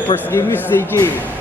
First game is CJ.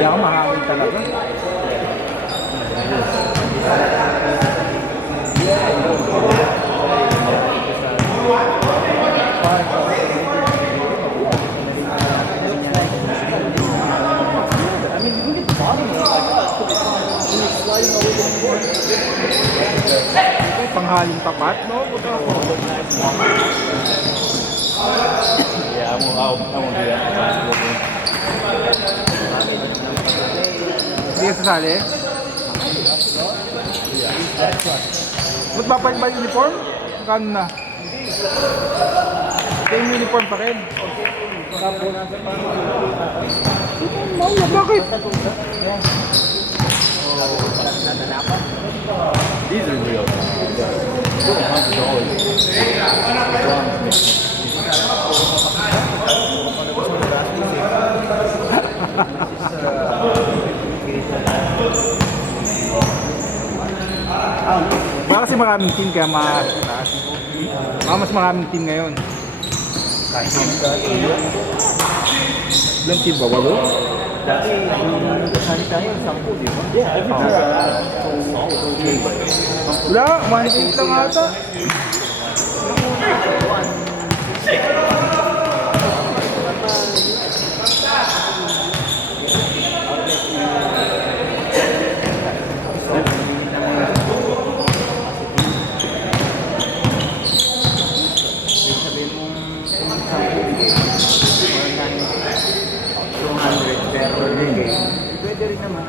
Kaya mahangin talaga. Panghaling tapat, no? Yeah, I won't do that. Hindi ka sasali? Ba't babalik ba yung uniform? Kano na? Same uniform pa rin? Bakit? These are real. Baka kasi maraming team kaya makakitaas. Mas maraming team ngayon. Ilang team ba? Walo? Dati, kasali tayo, 10, di ba? Yeah, I think Wala, 1-8 lang ata. Pwede rin naman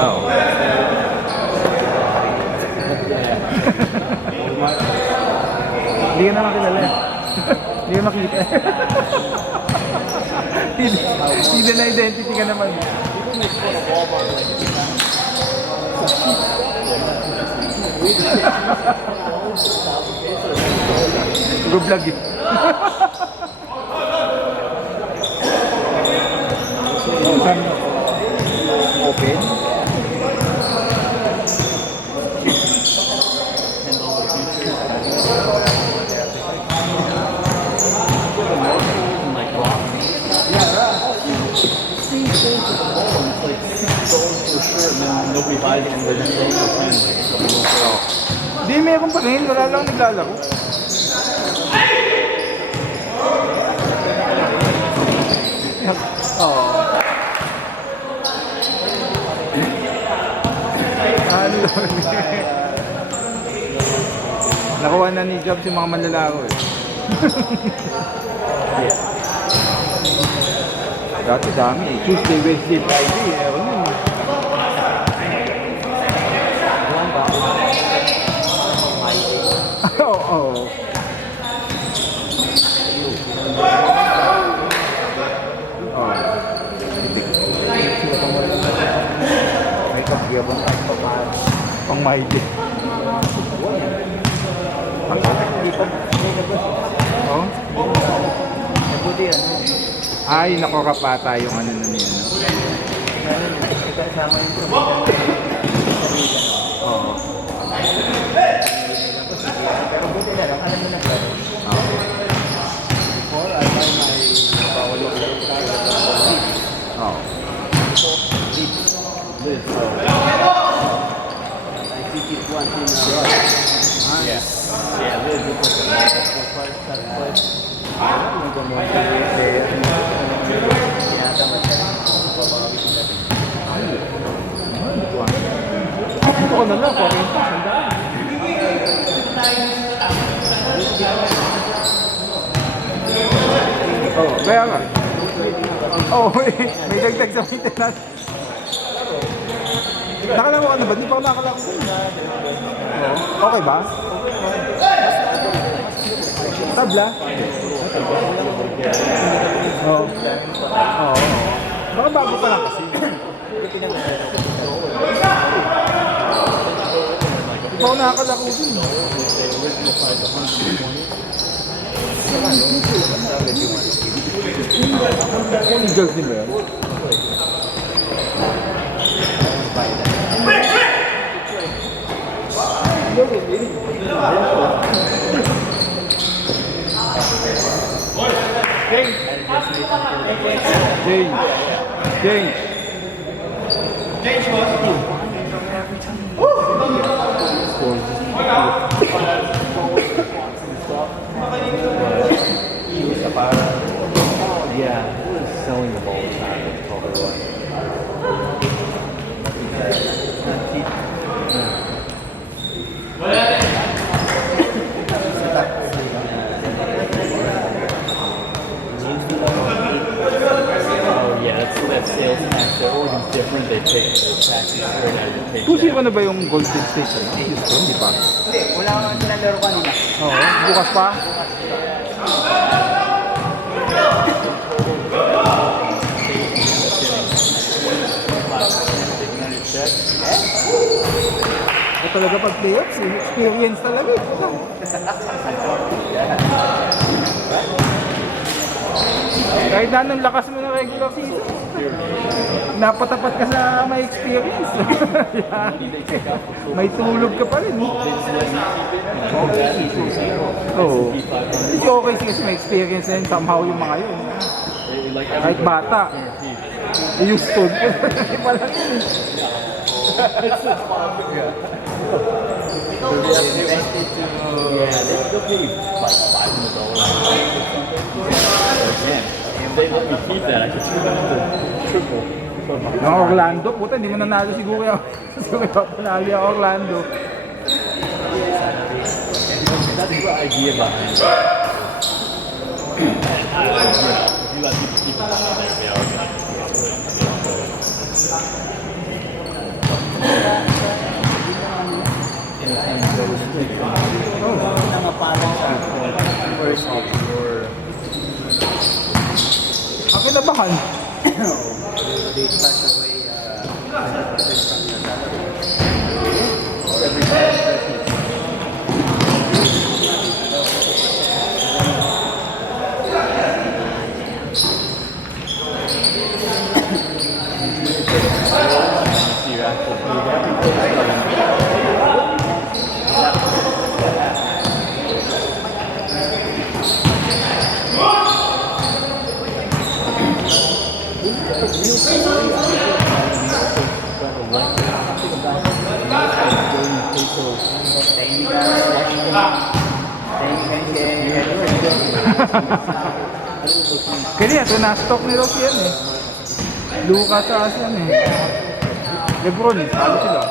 Oo. Hindi ka naman kilala. Hindi ka makita. Hindi na identity ka naman. Go-vlog eh. Open. Hindi, meron pa rin. Wala lang naglalaro. Oo. Ano nakuha na ni Job si mga manlalaro eh. Dati dami eh. Tuesday, Wednesday, Friday eh. Ano yun eh. Oo. May kagyabang pang mahigit. Oh? Ay, nakakapata yung ano na niya. Ito kasama yung Oo. pero buti na lang, alam mo na ba? Before, I buy my bawal of Oo. live. So, I think it's one thing now. Yes. Yeah, live because of that. So far, start first. I'm going to say, yeah, dapat Ito ko na lang, 40 sandaan. Oh, kaya nga. Oh, may dagdag sa maintenance. Nakalaro ka na ba? Di pa ako nakalaro. Oh, okay ba? Tabla? Oo. Oo. Baka bago pa lang kasi. Di pa ako nakakalaro din. Yung girls din ba yun? Change. Change. He was about, yeah, he was selling the ball all the time with Kobe. Oh yeah, that's sales tax. Their organ's different. They pay the taxes straight out of your paycheck. Susi ko na ba yung Golden State? Ano? Houston, hindi pa. Hindi, wala naman silang laro kanina. Oo, bukas pa. Ito talaga pag playoffs, experience talaga. Kahit na anong lakas mo ng regular season, napatapat ka sa may experience. Yan. May tulog ka pa rin. Oo. Hindi okay kasi may experience na yun somehow yung mga yun. Kahit bata. Houston. Hindi pa lang yun. They'll pay you like $500. If they let me keep that, I could turn it into triple. Ng Orlando, puta, hindi mo nanalo siguro yung panalo yung Orlando. That's the idea behind it. If you let people keep it down there, they are going First of your Ang kinabahan. they start away 100% from your salary. Every time. to your actual Kaya ito na-stock ni Ross yan eh. Lucas taas yan eh. Lebron, sabi sila.